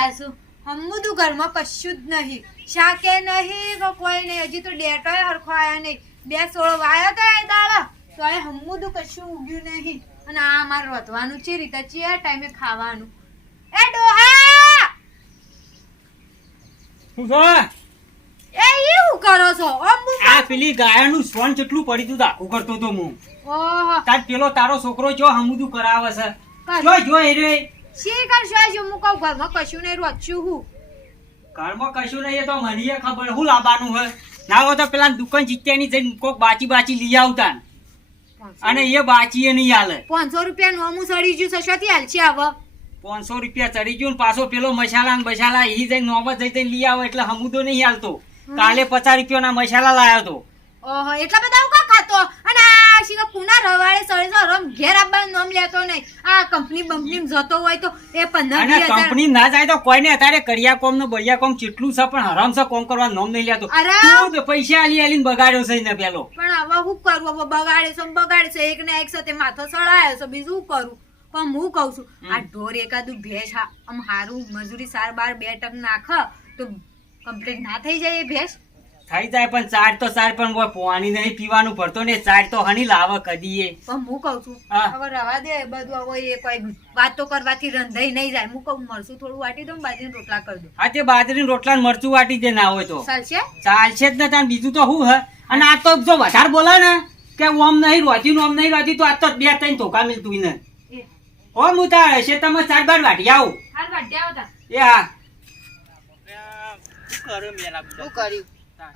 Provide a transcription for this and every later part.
રહ્યા છું હમું તું ઘરમાં કશું જ નહીં શાકે નહીં કોઈ નહીં હજી તો ડેટોય હરખો આયા નહીં 2 સોળ વાયો તો એ દાડા તો એ હમું તું કશું ઉગ્યું નહીં અને આ મારે રોધવાનું છે રીતે ચિયા ટાઈમે ખાવાનું એ ડોહા શું છો એ ઈ કરો છો હમું આ પેલી ગાયનું સોન કેટલું પડી તું દાખું કરતો તો હું ઓહો તાર પેલો તારો છોકરો જો હમુદું કરાવે છે જો જો એ રે શી કરશો જો હું કહું ઘરમાં કશું નહીં રોધશું હું ઘરમાં કશું નહીં એ તો મને ખબર હું લાવવાનું હે ના હોય તો પેલા દુકાન જીત્યાની જઈને કોક બાચી લઈ આવતા અને એ બાચીએ નહીં હાલે 500 રૂપિયા નોમું સડી ગયું છે શોથી હાલશે આવ 500 રૂપિયા ચડી ગયું ને પાછો પેલો મસાલા ને બસાલા ઈ જઈને નોબત જઈને લઈ આવે એટલે હમુદો નહીં હાલતો કાલે 50 રૂપિયાના મસાલા લાવ્યો તો ઓહો એટલા બધા હું કા ખાતો અને આ શીખા કુના રવાડે સળે તો રમ ઘેર આપવાનું નામ લેતો નહીં આ કંપની બંપની જતો હોય તો એ 15,000 કંપની ના જાય તો કોઈને અત્યારે કરિયા કોમ ને બળિયા કોમ કેટલું છે પણ હરામ છે કોમ કરવાનું નામ નહીં લેતો તું પૈસા આલીને બગાડ્યો છે ને પેલો પણ હવે હું કરું હવે બગાડે છે એક ને એક સાથે માથો સળાયો છે બીજું કરું પણ હું કહું છું આ ઢોર એકાદું ભેંસ આમ હારું મજૂરી સાર બાર 2 ટક નાખ તો કમ્પ્લીટ ના થઈ જાય એ ભેંસ થઈ જાય પણ ચાર તો ચાર પણ પાણી નહીં પીવાનું પડતો ને ચાર તો હણી લાવે કદીએ પણ હું કઉ છું હવે રવા દે બધું હવે એ કોઈ વાતો કરવાથી રંધાઈ નહીં જાય હું કહું મરચું થોડું વાટી દઉં બાજરીના રોટલા કરી દઉં હા તે બાજરીના રોટલા ને મરચું વાટી દે ના હોય તો ચાલશે જ ને બીજું તો શું હે અને આ તો જો વધારે બોલે ને કે ઓમ નહીં રોજી તો આ તો 2-3 ધોકા મિલતું ને ઓ હું તાર હશે તમે 4-12 વાટી આવું એ હા શું કર્યું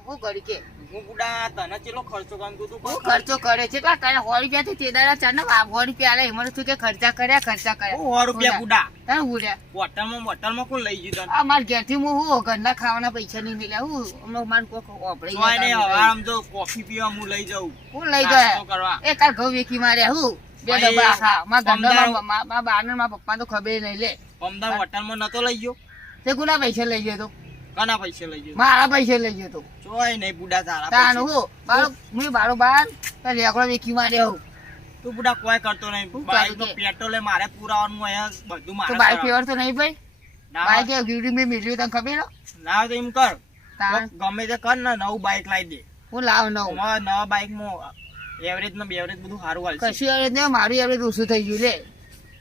હું કરી કે હું બુડા તને ચેલો ખર્ચો કામ તું હું ખર્ચો કરે છે કા કરે 100 રૂપિયા થી તેદારા ચાર ના 100 રૂપિયા આલે એમાં તું કે ખર્ચા કર્યા 100 રૂપિયા બુડા તને ઉડ્યા હોટલમાં કોણ લઈ ગયું આ માર ઘેર થી હું ઘરના ખાવાના પૈસા નહીં મળ્યા હું હમણાં માર કોક ઓપડી જોઈ ને આરામ જો કોફી પીવા હું લઈ જાઉં હું લઈ ગયા એ કાલ ઘઉં વેકી માર્યા હું 2 ડબ્બા ખા માર ઘરના મા બાને માર પપ્પા તો ખબર નહીં લે અમદાવાદ હોટલમાં નતો લઈ ગયો તે ગુના પૈસા લઈ ગયો તો કના પૈસા લઈ ગયો મારા પૈસા લઈ ગયો તો જોઈ નહીં બુડા તારા તાન હું બારો બાર લેકડો વેકી માર્યા હું તું બુડા કોઈ કરતો નહીં બાઈક તો પેટ્રોલે મારે પુરાવાનું હોય બધું મારે તો બાઈક ફેવર તો નહીં ભાઈ બાઈક કે ગીડી મે મિલ્યું તને ખબર ના તો એમ કર ગમે તે કર ને નવું બાઈક લાવી દે હું લાવ નવા બાઈક માં એવરેજ ને બેવરેજ બધું સારું હાલશે કશું એવરેજ નહીં મારું એવરેજ ઓછું થઈ ગયું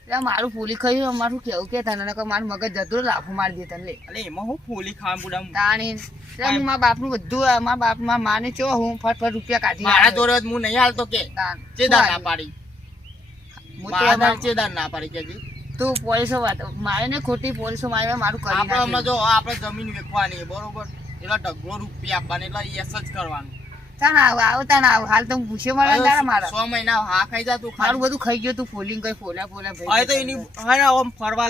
લે મારું ફૂલી ખાયું અમારું કેવું કે તને મારું મગજ જતું લાફો મારી દે તને લે અલે એમાં હું ફૂલી ખાવા બુડા તાણી મારા બાપનું બધું મારા બાપમાં માને ચો હું ફટ રૂપિયા કાઢી મારા જોડે હું નહીં હાલતો કે ચેદાર ના પાડી મારા ચેદાર ના પાડી કે તું પોલીસો વાત મારે ને ખોટી પોલીસો મારે મારું કરી આપણે હમણાં જો આપણે જમીન વેચવાની બરોબર એટલે ઢગલો રૂપિયા આપવાના એટલે એસ જ કરવાનું હાલ તો પૂછે મારા મારા 6 મહિના હા ખાઈ જા તું મારું બધું ખાઈ ગયું તું ફોલિંગ કઈ ફોલ્યા ભાઈ તો એની આમ ફરવા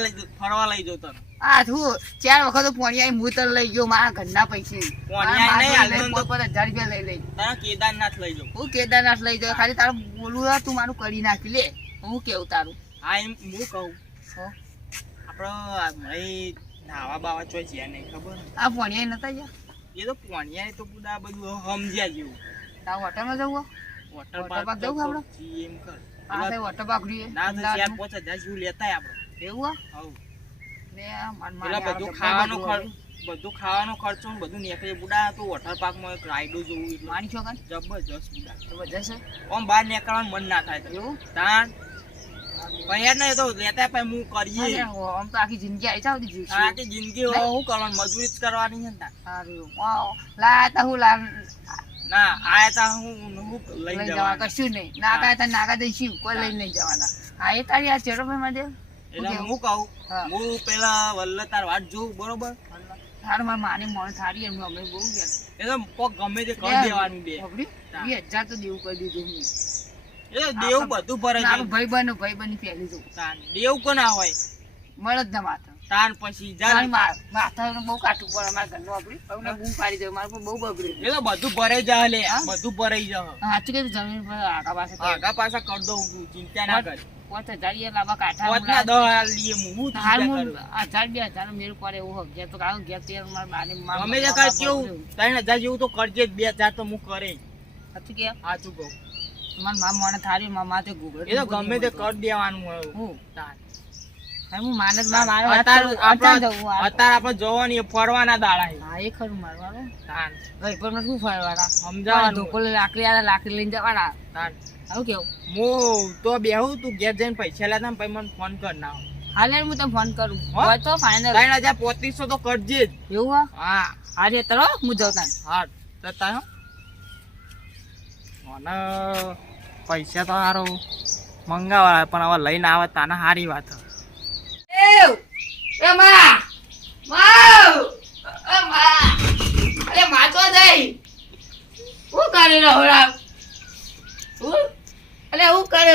લઈ જતો આ તું 4 વખત પોણિયા મૂતર લઈ ગયો મારા ઘરના પૈસે પોણિયા નહીં હાલ 1000 રૂપિયા લઈ તારા કેદારનાથ લઈ જાઉં હું કેદારનાથ લઈ જાઉં ખાલી તારું બોલું તું મારું કરી નાખી લે હું કેવું તારું હા એમ હું કહું આપડે નાવા બાવા ચોઈ છે નહીં ખબર આ પોણિયા નતા ગયા એ તો પોણિયા તો બધા બધું સમજ્યા જેવું તાર હોટલમાં જવું વોટર પાર્ક જવું આપણે એમ કર આ તો વોટર પાર્ક રીએ ના તો 4-5 હજાર જેવું લેતાય આપણે એવું હવ મે મન પેલા બધું ખાવાનો ખર્ચો ને બધું નીકળે બુડા તો વોટર પાર્ક માં એક રાઈડો જોવું એટલે માની છો કાન જબરજસ્ત બુડા જબરજસ્ત ઓમ બહાર નીકળવાનું મન ના થાય એવું તાન પણ યાર નહીં તો લેતા પણ હું કરીએ આમ તો આખી જિંદગી આવી જાવ દી આખી જિંદગી હું કરવાનું મજૂરી જ કરવાની છે ને સારું લાતા હું લા ના આયા તા હું લઈ જવા કશું નહીં ના કાય તા નાગા દઈશું કોઈ લઈ નહીં જવાના આ એ તારી આ ચેડો ભાઈ માં દે એટલે હું કહું હું પેલા વલ્લ તાર વાત જોઉં બરોબર તારું માર માને મોણ થારી એમ અમે બહુ ગયા એ તો કોક ગમે તે કરી દેવાનું દે 20,000 તો દેવું કરી દીધું એ દેવ બધું ભરે છે ભાઈ બની પહેલી જો તાન દેવ કો ના હોય મળે જ ના માથા તાન પછી જાન માથા બહુ કાટું પડે અમારા ઘરનું આપડી હવે બૂમ પાડી દે મારું બહુ બગડ્યું એ તો બધું ભરાઈ જાય લે બધું ભરાઈ જાય સાચું કે જમીન પર આગા પાછા કર દઉં ચિંતા ના કર 5,000 લાવા કાઠા 10 લીએ હું હાલ 1,000-2,000 મેળ પડે એવું ઘેર તો કાવ ઘેર તે માર બાને અમે જે કર કેવું 3,000 જેવું તો કરજે 2,000 તો હું કરે સાચું કે સાચું કહું માર મામા મને થારી મામા તે ગુગળ એ તો ગમે તે કર દેવાનું હોય હું તાન હું માનત માં મારો અત્યારે અત્યારે આપણે જોવાની ફરવાના દાડા છે. હા એ ખરું મારવાનું તાન ભાઈ પણ શું ફરવાના સમજાવવાનું. ધોકો લાકડી લઈને જવાના તાન આવું કેવું હું તો બેહું તું ઘેર જઈને પૈસા લેતા ને પછી મને ફોન કર ના હાલે હું તને ફોન કરું હો? હોય તો ફાઇનલ 3,3500 તો કરજે જ. એવું હા આજે તરો હું જાઉં તાન હા જતા હો મને પૈસા તો સારું મંગાવા પણ હવે લઈને આવે તાને સારી વાત છે. એ માં માવ એ માં અરે માં તો જઈ હું કરી રહ્યો રામ અરે હું કરે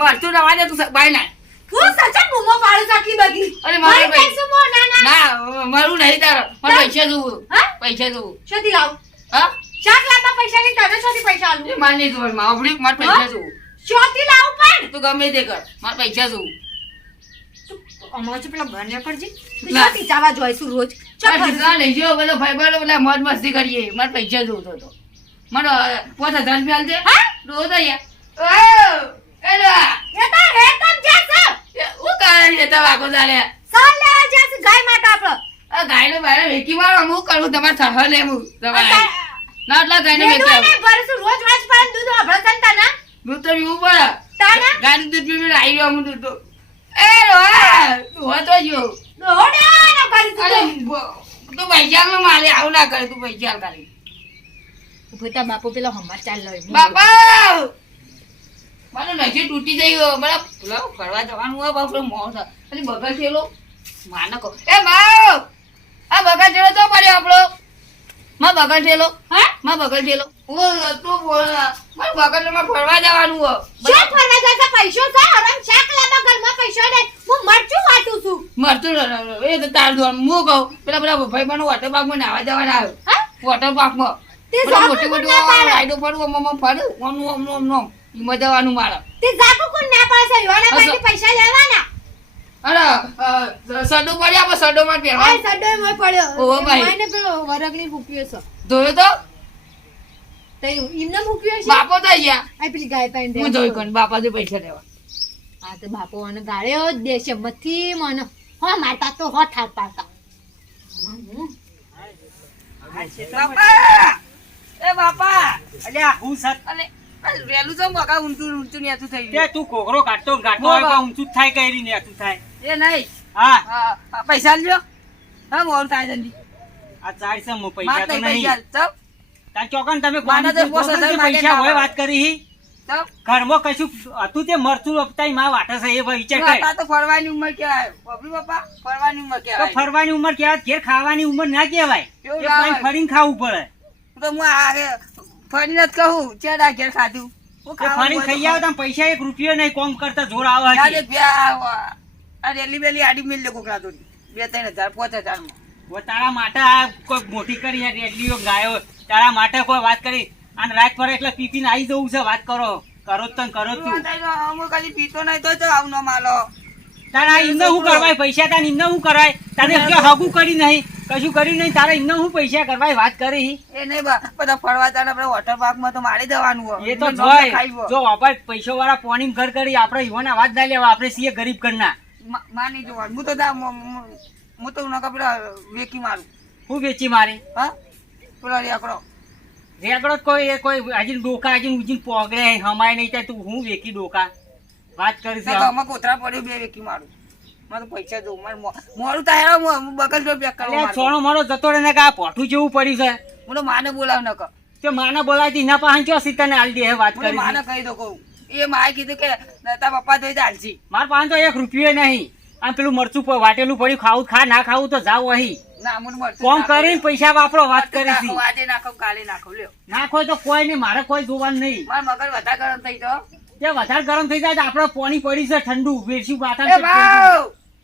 મરતું રવા દે તું બાય ના હું સચન બૂમો પાડું છું આટલી બધી અરે મારી મારું ભાઈ કઈશું મો ના ના ના મારું નહીં તારો મને પૈસા જોવું હા? પૈસા જોવું શોધી લાવ હા શાક લાવવા પૈસા ની તને શોધી પૈસા આલું એ માર નહીં જોવાનું માવડી મારે પૈસા જોવું શોધી લાવ પણ તું ગમે તે કર મારે પૈસા જોવું અમાર પેલા બને કરજી તું ના. શોધી જવા જોઈશું રોજ ચાલ ઠીકા લઈ જાઓ પેલો ભાઈ બનો પેલા મોજ મસ્તી કરીએ મારે પૈસા જોવું તો મને 5,000 રૂપિયા આલજે હા? રોજ આયા એલા એતા હે તમ જાસ હું કારણ છે તવા કો દાલે સાલ લે જાસ ગાય માટે આપણો આ ગાયનો બારે વેકી મારો હું કરું તમારે થહ લે હું તમારે ના એટલા ગાયને વેકી ને ભરસું રોજ વાજ પાન દૂધ આપણો સંતા ના દૂધ તો પીવું પડે તાના ગાયનું દૂધ પીવું આવી ગયો હું દૂધ તો એ રોહા તું હતો જો દોડા ન કરી અરે તું તું પૈસા મારે આવું ના કરે તું પૈસા કરી ભૂતા બાપુ પેલો સમાચાર લઈ બાપા મારો નજર તૂટી ગયો બરાબર પેલો ફરવા જવાનું હોય બાપરો મોં છે ખાલી બગલ થયેલો માને કહો એ માવ આ બગલ થયેલો તો પડ્યો આપણો માં બગલ થયેલો હા માં બગલ થયેલો ઓ તું બોલ મારે બગલ માં ફરવા જવાનું હોય શું ફરવા જતા પૈસો છે હરામ શાક લાવવા ઘરમાં પૈસો દે હું મરચું વાટું છું મરતું એ તો તાર દોન હું કહું પેલા ભાઈ બનો વોટર પાર્કમાં નાવા જવાના આવ્યો હા વોટર પાર્કમાં તે પેલા જાકુ મોટી કોણ મોટી ના પાડે રાઈડો ફરવું મમ્મા ફરું ઓમ એમાં જવાનું મારે તે જાકુ કોણ ના પાડે છે યોના પાસે પૈસા લેવાના અરે સડો પડ્યા પણ સડો માં આ પહેરવા સડો મોય પડ્યો ઓહો ભાઈ. માને પેલો વરગની ભૂક્યો છે ધોયો તો તે ઇમને ભૂક્યો છે બાપો તો અહીંયા આ પેલી ગાય પાઈને હું જોઈ કોણ બાપા જે પૈસા દેવા આ તો બાપો મને ગાળ્યો જ દેશે મથી મને હો મારતા તો હો થાક પાડતા બાપા એ બાપા અલ્યા હું સત અલે વેલું તો બકા ઊંચું નેતું થઈ તે ગયું તું કોકરો કાઢતો હોય કે ઊંચું જ થાય કઈ ને તું થાય એ નહીં હા હા પૈસા લ્યો હા મોર થાય જલ્દી આ 400 માં પૈસા માર તો નહીં નહીં પૈસા ચપ તાર ચોકન તમે માના તો કોણ 5,000 પૈસા માંગે હોય ના વાત કરી ચપ ઘરમાં કશું હતું તે મરચું અપતાઈ માં વાટે છે એ વિચાર કર બાપા તો ફરવાની ઉંમર ક્યાં બબલી બાપા ફરવાની ઉંમર તો ક્યાં ફરવાની ઉંમર કહેવાય ઘેર ખાવાની ઉંમર ના કહેવાય એવું એ ના પાણી હોય. ફરીને ખાવું પડે તો હું આ ફરીને જ કહું ચેડા ઘેર ખાધું હું તે ફરીને ખાઈ આવે તો પૈસા 1 રૂપિયો નહીં કોમ કરતા જોર આવે આજે છે. આ રેલી બેલી આડી મિલ લે કોકરા તો 2-3 હજાર 5,000 માં ઓ તારા માટે આ કોઈ મોટી કરી આ રેડિયો ગાયો તારા માટે કોઈ વાત કરી અને રાત પર એટલે પીપીને આવી જવું છે વાત કરો જ તન કરો જ તું અમુક કદી પીતો નહીં તો આવું ન માલો તારા ઇન્ને શું કરવાય પૈસા તાર ઇન્ને શું કરાય તારે કે હગું કરી નહીં કશું કર્યું નહીં તારા ઇન્ને શું પૈસા કરવાય વાત કરી એ નહીં બધા ફરવા ચાલે આપણે વોટર પાર્ક માં તો મારી જવાનું હોય એ તો જોય જો આપણે પૈસો વાળા પોણી ઘર કરી આપણે ઈવોના વાત ના લેવા આપણે છીએ ગરીબ કરના માની જોવાનું હું તો હું તો નકા પેલા વેકી મારું હું વેચી મારી હા પેલા રેકડો રેગડો કોઈ હજી ડોકા હજી ઉજીને પોગડે હમાય નહીં થાય તું હું વેકી ડોકા વાત કરીશ અમે કોતરા પડ્યું 2 વેકી મારું મારે પૈસા જોઉં મારે મોડું થાય બગલ જો પેક કરવા સોનો મારો જતો રહે ને કે આ પોઠું જેવું પડ્યું છે હું તો માને બોલાવ ન કર તે માને બોલાવી એના પાસે ચો સીતાને આલી દે વાત હું તો માને કરી કહી દો કહું એ માએ કીધું કે તારા પપ્પા તો ચાલશી મારા પાસે તો 1 રૂપિયો નહીં આમ પેલું મરચું વાટેલું પડ્યું ખાવું ખા ના ખાવું તો જાવ અહીં ના મને મળતું કોમ કરીને પૈસા વાપરો વાત કરી આજે નાખો કાલે નાખો લ્યો નાખો તો કોઈ નહીં મારે કોઈ જોવાનું નહીં મારા મગજ વધારે ગરમ થઈ જાવ તે વધારે ગરમ થઈ જાય તો આપણે પાણી પડી છે ઠંડુ વેચી એ બાટા ભાવ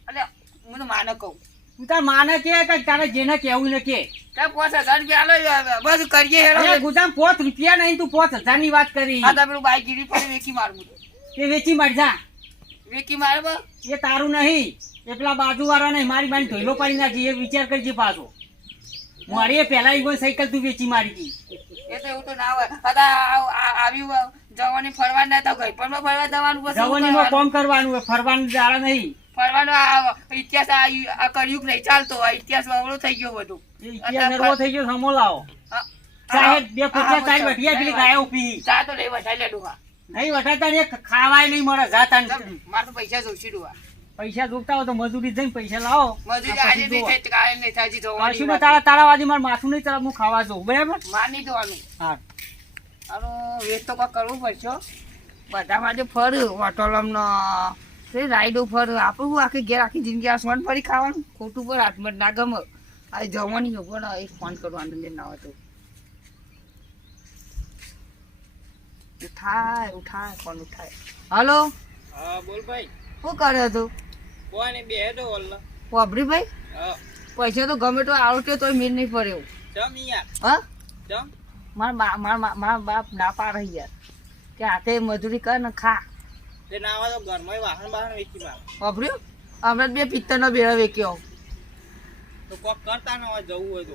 અલે હું તો માને કહું તું તાર માને કે તારે જેને કેવું ને કે કે 5,000 રૂપિયા આલો બસ કરીએ હેડો અરે ગુદામ 5 રૂપિયા નહીં તું 5,000 ની વાત કરી આ તો પેલું બાઈક ગીરી પર વેકી મારું તે વેચી માર જા વેકી મારે બસ એ તારું નહીં એ પેલા બાજુ વાળા નહીં મારી બાઈ ધોઈલો પાડી નાખી એ વિચાર કરજે પાછો મારી પેલા ઈ સાયકલ તું વેચી મારી હતી એ તો એવું તો ના હોય હતા આવ્યું જવાની ફરવા ના તો ગઈ પણ ફરવા જવાનું પછી જવાનીમાં કોમ કરવાનું હોય ફરવાનું દાડા નહીં ફરવાનો આ ઇતિહાસ આ કળિયુગ નહીં ચાલતો, આ ઇતિહાસ વાવડો થઈ ગયો બધું. એ ઇતિહાસ નરવો થઈ ગયો, સમો લાવો. સાહેબ, બે પોટલા ચાય વઢિયા પેલી ગાયો પી. ચા તો નહીં વટાઈ લે ડુહા. નહીં વટાતા ને ખાવાય નહીં મળે, જાતા ને. મારે તો પૈસા જોઈશે ડુહા. પૈસા જોગતા હોય તો મજૂરી જઈને પૈસા લાવો. મજૂરી આજે નહીં થાય, કાલે નહીં થાય, હજી જોવાની પાછું ને વાત. તાળાવાજી મારે માથું નહીં ચડાવ, હું ખાવા જઉં, બરાબર? માર નહીં જોવાનું. હા. આનો વેટ તો કાંઈ કરવું પડશે હો. બધા માટે ફર્યું હોટલમનો રાઈડો ફર આપણું શું આખી ઘેર આખી જિંદગી આ સોન ફરી ખાવાનું ખોટું પર હાથમાં ના ગમે. આ જવાની પણ એક ફોન કરવાનું ના હોય તો ઉઠાય ફોન ઉઠાય. હલો, હા બોલ ભાઈ. શું કર્યો તું? કોને બે હેડો વલ્લા. વાપરી ભાઈ, હા પૈસા તો ગમે તો આવડે તોય મેળ નહીં પડ્યો. જમ યાર. હા, જમ. મારા બાપ ના પાડે યાર કે હાથે મજૂરી કર ને ખા. તે ના આવે તો ઘરમાં વાહન બહાર વેચી માર. વાપર્યું હમણાં બે પિત્તરનો બેડો વેચ્યો. તો કોક કરતા ન હોય, જવું હોય તો.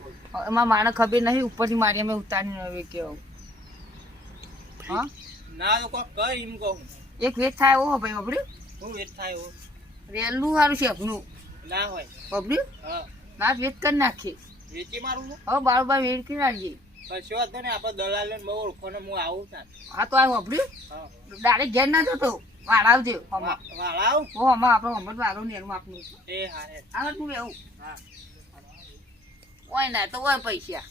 એમાં માને ખબર નહીં, ઉપરથી મારી અમે ઉતારીને વેચ્યો. હા, ના તો કોક કર એમ કહું. એક વેચ થાય એવો ભાઈ વાપર્યું. હું વેચ થાય એવો રેલું સારું છે આપનું ના હોય. વાપર્યું. હા ના વેચ કરી નાખીએ. વેચી મારું ને હવે બાર વેચી નાખીએ. કશો હતો ને આપણે દલાલ ને બહુ ઓળખો ને હું આવું ત્યાં. હા તો આ વાપર્યું. હા ડાયરેક્ટ ઘેર ના જતો વાળાવજો. હમણાં વાળા આવું. હમણાં આપણે હમણાં વાળું ને એનું આપનું એ હા હે. આવે તું એવું હા હોય ના તો હોય પૈસા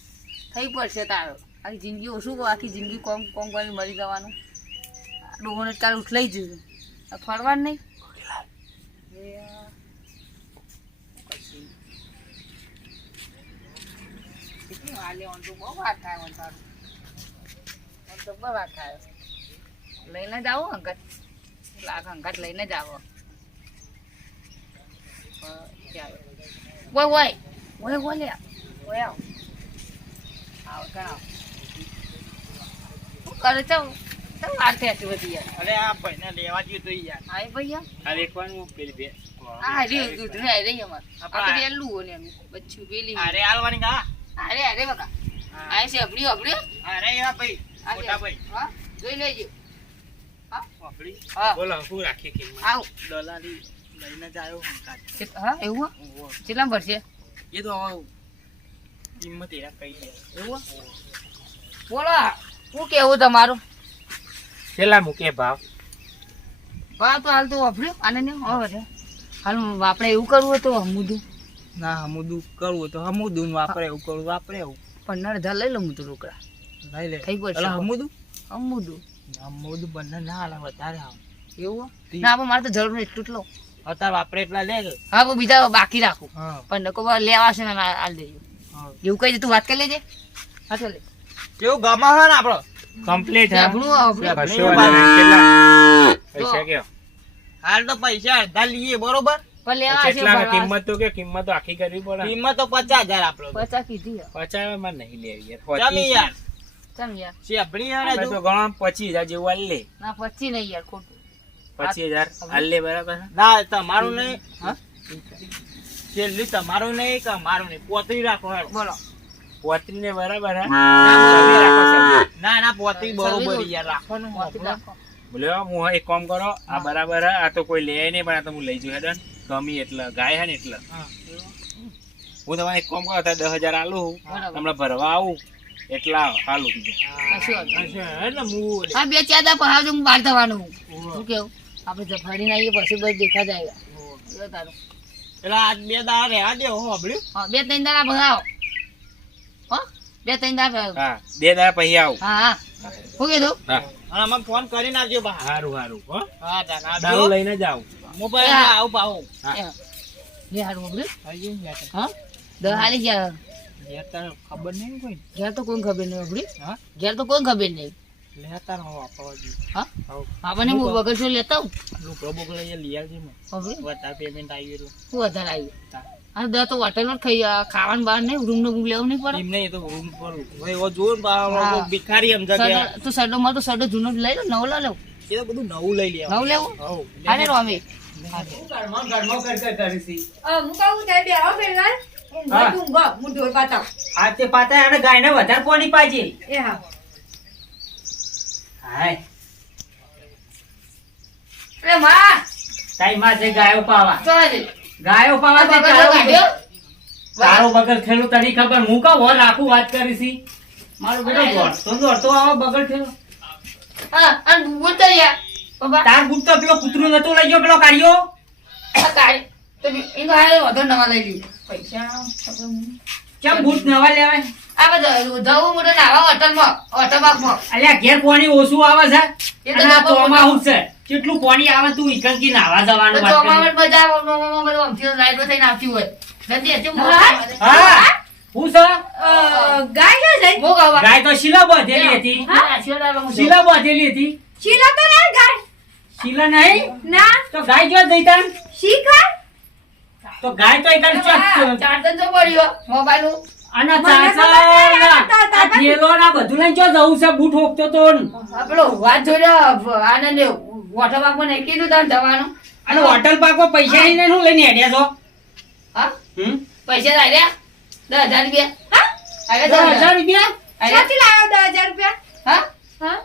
થઈ પડશે તારો. આખી જિંદગી ઓછું કહો, આખી જિંદગી કોમ કોમ કરીને મરી જવાનું. ડોહોને કાલે ઉઠલાઈ જયું ફરવાનું નહીં. કેટલી વાર લેવાનું તું? બહુ વાર થાય મને તારું. મને તો બહુ વાર થાય. લઈને જ આવો અંકટ, લાખ અંકટ લઈને જ આવો. ઓય લે ઓય આવ આવ. શું કરે છે? શું વાર થાય છે બધી યાર? અરે આ પૈસા લેવા જોઈએ તો યાર. હા ભૈયા, આ વેચવાનું પેલી બે. હા રે દૂધ રે રે અમાર આ તો રેલું હોય ને એનું બચ્ચું પેલી. અરે હાલવાની કા. અરે બકા આ છે અબડી અબડી. અરે યા ભાઈ મોટા ભાઈ. હા જોઈ લેજો. હા આપડી હા બોલો શું રાખીએ કે આવ. દલાલી લઈને જ આવ્યો હંકાત. હા એવું કેટલા ભરશે? એ તો હવે કિંમત એરા કહી દે. એવું બોલો શું કેવું તમારું? કેટલા મૂકે ભાવ? ભાવ તો હાલ તો વાપર્યું આને ને હવે હાલ આપણે એવું કરવું હોય તો હમુદું. ના હમુદું કરવું તો હમુદું વાપરે એવું કરવું વાપરે એવું. 15,000 લઈ લઉં હું તો રોકડા લઈ લે. થઈ પડશે. એટલે હમુદું હમુદું હમુદું બંને ના હાલે વધારે આવે. એવું ના આપણે મારે તો જરૂર નહીં એટલું જ લઉં. અત્યારે વાપરે એટલા લે છે. હા પણ બીજા બાકી રાખું હા પણ નકો લેવા છે ને હાલ દેજો. એવું કઈ તું વાત કરી લેજે. હા ચાલે કેવું ગમા છે ને આપણો કમ્પ્લીટ હાલ તો પૈસા અડધા લઈએ બરોબર. પણ લેવા છે ભરવા. કિંમત તો આખી કરવી પડે. કિંમત તો 50,000 આપણો. 50 કીધી હે. 50 માં નહીં લેવી જમી યાર. યાર ચમ યાર શેપડી અમે અને તો ગણો 25,000 જેવું હાલ લે. ના 25 નહીં યાર ખોટું. 25,000 હાલ લે બરાબર. ના તમારું નહીં. હા છેલ્લી તમારું નહીં કે અમારું નહીં. પોતરી રાખો હેડો. બોલો 35 ને બરાબર હે. ના ના પોતરી બરોબર યાર રાખો ને. રાખો. બોલ્યો હું એક કામ કરો આ બરાબર હે. આ તો કોઈ લે નહીં પણ આ તો હું લઈ જઉં હેડન ગમી એટલે ગાય હે ને એટલે હા. હું તમારે એક કામ કરો અત્યારે 10,000 આલું બરાબર. હમણાં ભરવા આવું એટલા હાલું બીજા. કશું વાંધો નહીં. હશે હે ને હું હા બે ચાર દા પહાડ હું બહાર થવાનું. શું કેવું આપણે ફરીને આવીએ પછી બસ દેખા જાય. જો તારું એટલે આજ 2 દાડા રહેવા દે હું હબળ્યું. હા 2-3 દાડા ભરાવો. હો 2-3 દાડા ભરાવો. હા 2 દાડા પછી આવું. હા હા શું કીધું? હા અને અમે ફોન કરીને આવજો બા. સારું સારું હો હા તાન દારૂ આવજો. લઈને જ આવું. મોબાઈલ હા. આવું પાવું. હા. લે હારું બબડું. આવી ગયા હા દ હાલી ગયા. લેતા ખબર નહીં કોઈ. ઘેર તો કોઈ ખબર નહીં બબડી. હા ઘેર તો કોઈ ખબર નહીં. લેતા રહો આપવા જી. હા આવ આપણને હું વગર શું લેતા હું લુકડો બુકડો એ લઈ આવજે મને. બબડી વધારે પેમેન્ટ આવી એટલે. શું વધારે આવ્યું? હા દ તો હોટલમાં જ ખાઈ ખાવાનું બહાર નહીં રૂમ નું લેવું નહીં પડે. એમ નહીં એ તો રૂમ પર ભાઈ ઓ જોર બા હા. ભિખારી સમજા ગયા. તું સડો માં તો સડો જૂનો જ લઈ લો નવો લા લેવું. એ તો બધું નવું લઈ લેવા. નવું લેવું હવ અરે રોમી ઘરમાં કરી છે. હું કહું તે બેહો પેલા હા. હું ઢોલ પાતાવ. આ તે પાતા એને ગાયને વધારે પાણી પાજે. એ હા હાય અરે માં તારી માં છે ગાયો પાવા ચોય દે ગાયો પાવા તે બગલ કાઢ્યો તારો બગલ ખેલું તને ખબર હું કા વર રાખું વાત કરી છી મારો બેટો દોડતો આવે બગલ ખેલો હા અને બૂટ તો યાર બાબા તાર બુટ તો પેલો કૂતરું નતો લઈ ગયો પેલો કાઢ્યો આ કાઢ તો એનો હારે વધુ નવા લઈ લીધું પૈસા ખબર નહીં. કેમ બુટ નવા લેવાય આ બધા જવું મોટો નાવા હોટલમાં અલ્યા ઘેર પાણી ઓછું આવે છે એ તો અને આ બાપા ચોમાહું છે કેટલું પાણી આવે તું ઈકંકી નાવા જવાનું વાત કરી. ચોમામાં મજા આવે મોમાં બધું અમથી લાઈટો થઈને આવતી હોય ગંદી હતી હા હું છે ગાય છે મો ગાવા ગાય તો શીલા બાંધેલી હતી શીલા બાંધેલી હતી શીલા તો ના ગાય શીલા નહીં ના તો ગાય જો દઈતા શીખા તો ગાય તો એકદમ ચક ચાર્જર જો પડ્યો મોબાઈલ નું અને મને ચાચા ખબર આ થેલો ના બધું લઈને જો જવું છે બૂટ હોકતો તો ન. પેલો વાત જોડ્યો આનંદ વોટર પાર્ક માં નહીં કીધું તાર જવાનું અને હોટલ પાર્કમાં પૈસા નહીં હું લઈને હેડ્યા છો હા હમ પૈસા લાગ્યા 10,000 રૂપિયા હા આવ્યા 10,000 રૂપિયા ક્યાંથી લાવ્યો 10,000 રૂપિયા હા હા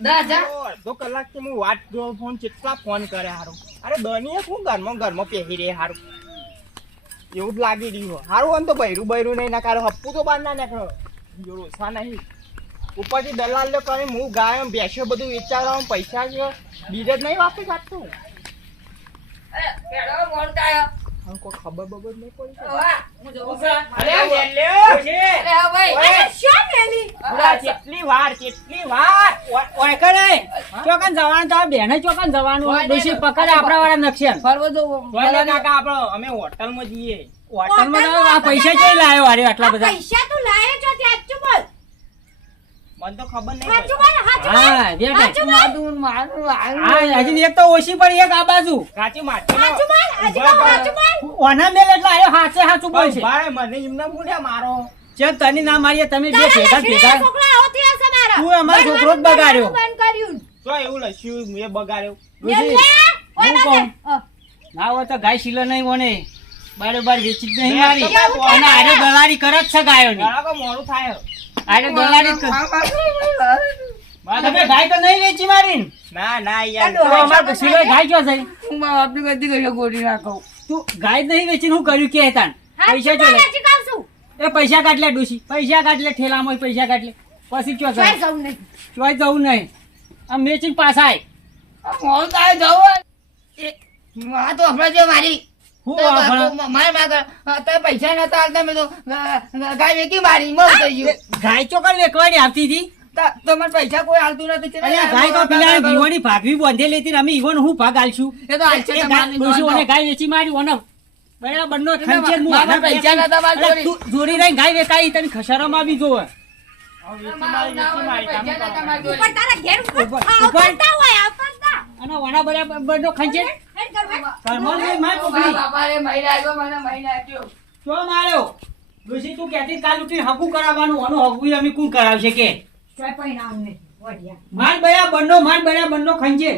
10,000 અડધો કલાકથી હું વાત જોઉં ફોન કેટલા ફોન કરે હારું અરે દોનીએ શું ઘરમાં પહેરી રે હારું એવું જ લાગી રહ્યું હારું આમ તો બૈરું નહીં ના કાઢો હપ્પુ તો બાર ના નાખો રોસા નહીં ઉપરથી દલાલ લો કરે હું ગાયો બેસ્યો બધું વેચાડવા પૈસા ગયો બીજે જ નહીં વાપસ આપતું પેડો મોડ કાયો હવે કોઈ ખબર બબર નહીં પડી વાહ હું જોઉં છું અરે અરે હા ભાઈ અરે શું મેલી કેટલી વાર ઓય કરે ચોકન જવાનું તો બેને ચોકન જવાનું ડોશી પકડે આપણા વાળા નકશે ફરવો તો કાકા આપણો અમે હોટલમાં જઈએ હોટલમાં તો આ પૈસા ક્યાં લાયો અરે આટલા આ બધા પૈસા તું લાયો છો સાચું બોલ મને તો ખબર નહીં સાચું પડી. બોલ સાચું બોલ હા બેટા સાચું બોલ હા હજી એક તો ઓછી પડી એક આ બાજુ કાચી માટી સાચું બોલ હજી કહું સાચું બોલ ઓના મેલ એટલે આયો હાચે હાચું બોલ છે ભાઈ મને એમને મૂલ્યા મારો જેમ તને ના મારીએ તમે બે ભેગા તારા ભેગા છોકરા આવો થયા છે મારા તું અમારો છોકરો જ બગાડ્યો. બંધ કર્યું તો એવું લખ્યું મેં બગાડ્યો ડોશી, ઓય હું બાજે. કહું. ના હોય તો ગાય શીલો નહીં ઓને બારોબાર વેચી જ નહીં મેં મારી તો કાંઈ અને આરે દલારી કરે જ છે ગાયોની ગાળા મોડું થાય આરે દલારી જ કરે. તમે ગાય તો નહીં વેચી મારી ને? ના યાર તો અમાર શીલો ગાય ક્યાં છે હું મારા બાપની ગતિ કરી ગોળી નાખું તું ગાય જ નહીં વેચીને હું કર્યું કે તાન પૈસા સાચું બોલ ચો હજી કહું છું એ પૈસા કાઢ લે ડોશી પૈસા કાઢ લે ઠેલામાં પૈસા કાઢ લે પછી ચો ચોય જવું નહીં ચોય જવું નહીં આમ વેચીને પાછા આય મોડ કાય જવું આ તો હમણાં જે મારી હું વાપરા? મારે પૈસા નતા હાલતા મેં તો ગાય વેકી મારી મોત થઈ ગયું ગાય ચોકર વેકવાની આવતી હતી તો મને પૈસા કોઈ હાલતું નથી ચલો અલ્યા ગાય તો પેલા દીવાની ભાગવી બાંધેલી હતી ને અમે ઈવન હું ભાગ આલશું એ તો હાલશે એ તમારી ડોશી ઓને નોંધ. ગાય વેચી મારી ઓને બરાબરનો ખંચેર મું મારા આના પૈસા નતા મારી અલ્યા, જોડી. તું જોડી રહીને ગાય વેકાઈ તને ખસરામાં બી જોવે પૈસા નતા મારી જોડે. પણ તારા ઘેર ઉપર ઉપર. આવતા હોય આવતા અને ઓના બરાબરનો ખંચેર હેડ કરવા કરમોન લઈ માર મારા કોકરી બાપાએ મહિના આવ્યો મને મહિના આપ્યો તો માર્યો ડોશી તું કહેતી કાલ ઉઠીને હગું કરાવવાનું ઓનું હગું અમે કોણ કરાવશે કે ચોય પરિણામ નહીં વઢિયા માન બરાબરનો ખંચેર